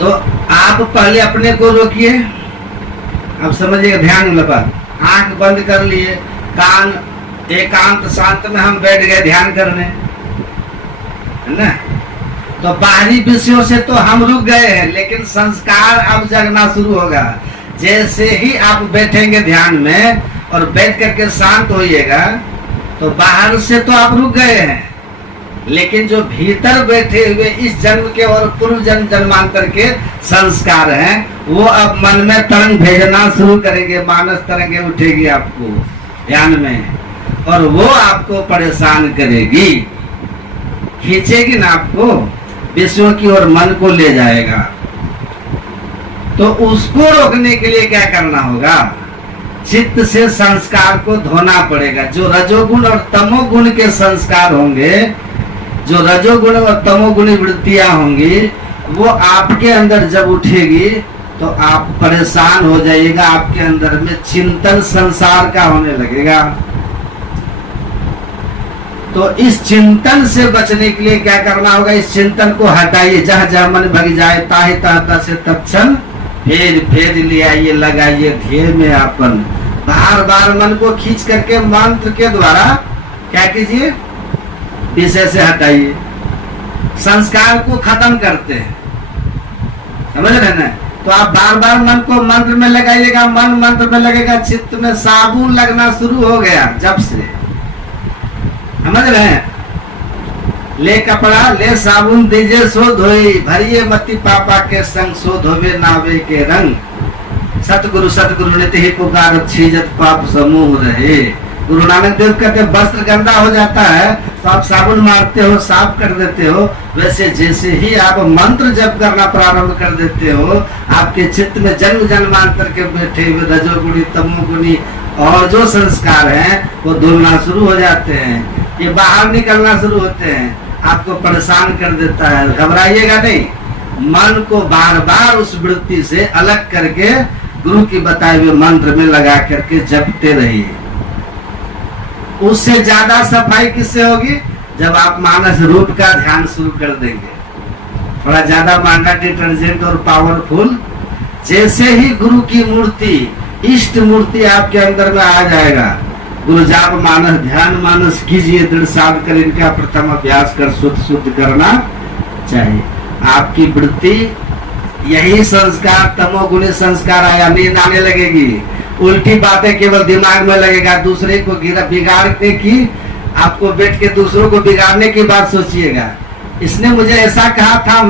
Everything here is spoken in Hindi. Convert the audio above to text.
तो आप पहले अपने को रोकिए। अब समझिए, ध्यान लगा, आंख बंद कर लिए, कान एकांत शांत में हम बैठ गए ध्यान करने, है ना। तो बाहरी विषयों से तो हम रुक गए हैं, लेकिन संस्कार अब जगना शुरू होगा। जैसे ही आप बैठेंगे ध्यान में और बैठ करके शांत होइएगा, तो बाहर से तो आप रुक गए हैं, लेकिन जो भीतर बैठे हुए इस जन्म के और पूर्व जन्म जन्मांतर के संस्कार हैं, वो अब मन में तरंग भेजना शुरू करेंगे। मानस तरंगे उठेगी आपको ध्यान में, और वो आपको परेशान करेगी, खींचेगी ना आपको विषयों की ओर, मन को ले जाएगा। तो उसको रोकने के लिए क्या करना होगा? चित्त से संस्कार को धोना पड़ेगा। जो रजोगुण और तमोगुण के संस्कार होंगे, जो रजोगुण और तमोगुणी वृत्तियां होंगी, वो आपके अंदर जब उठेगी तो आप परेशान हो जाइएगा। आपके अंदर में चिंतन संसार का होने लगेगा। तो इस चिंतन से बचने के लिए क्या करना होगा? इस चिंतन को हटाइए। जहाँ जहाँ मन भग जाए ताहि तह से तत्क्षण फेर ले आइए, लगाइए ध्येय में आपन। बार बार मन को खींच करके मंत्र के द्वारा क्या कीजिए? विषय से हटाइए, संस्कार को खत्म करते हैं, समझ रहे ना। तो आप बार बार मन को मंत्र में लगाइएगा, मन मंत्र में लगेगा, चित्त में साबुन लगना शुरू हो गया जब से, समझ रहे हैं। ले कपड़ा ले साबुन दीजिए सो धोई, भरिए मति पापा के संग सो धोवे नावे के रंग। सतगुरु सतगुरु नित्य ही पुकार छीजत पाप समूह रहे। गुरु नानक देव कहते वस्त्र गंदा हो जाता है तो आप साबुन मारते हो, साफ कर देते हो। वैसे जैसे ही आप मंत्र जप करना प्रारंभ कर देते हो, आपके चित्त में जन्म जन्मांतर के बैठे हुए रजोगुणी तमोगुणी और जो संस्कार हैं वो धुलना शुरू हो जाते हैं। ये बाहर निकलना शुरू होते हैं, आपको परेशान कर देता है। घबराइएगा नहीं, मन को बार बार उस वृत्ति से अलग करके गुरु की बताए हुए मंत्र में लगा करके जपते रहिए। उससे ज्यादा सफाई किससे होगी? जब आप मानस रूप का ध्यान शुरू कर देंगे। थोड़ा ज्यादा महंगा डिटर्जेंट और पावरफुल, जैसे ही गुरु की मूर्ति, इष्ट मूर्ति आपके अंदर में आ जाएगा, गुरु जाप मानस ध्यान मानस कीजिए, दृढ़ साध कर इनका प्रथम अभ्यास कर शुद्ध करना चाहिए। आपकी वृत्ति यही संस्कार, तमोगुणी संस्कार आया, नींद आने लगेगी, उल्टी बातें केवल दिमाग में लगेगा, दूसरे को बिगाड़ने की, आपको बैठ के दूसरों को बिगाड़ने की बात सोचिएगा। इसने मुझे ऐसा कहा था,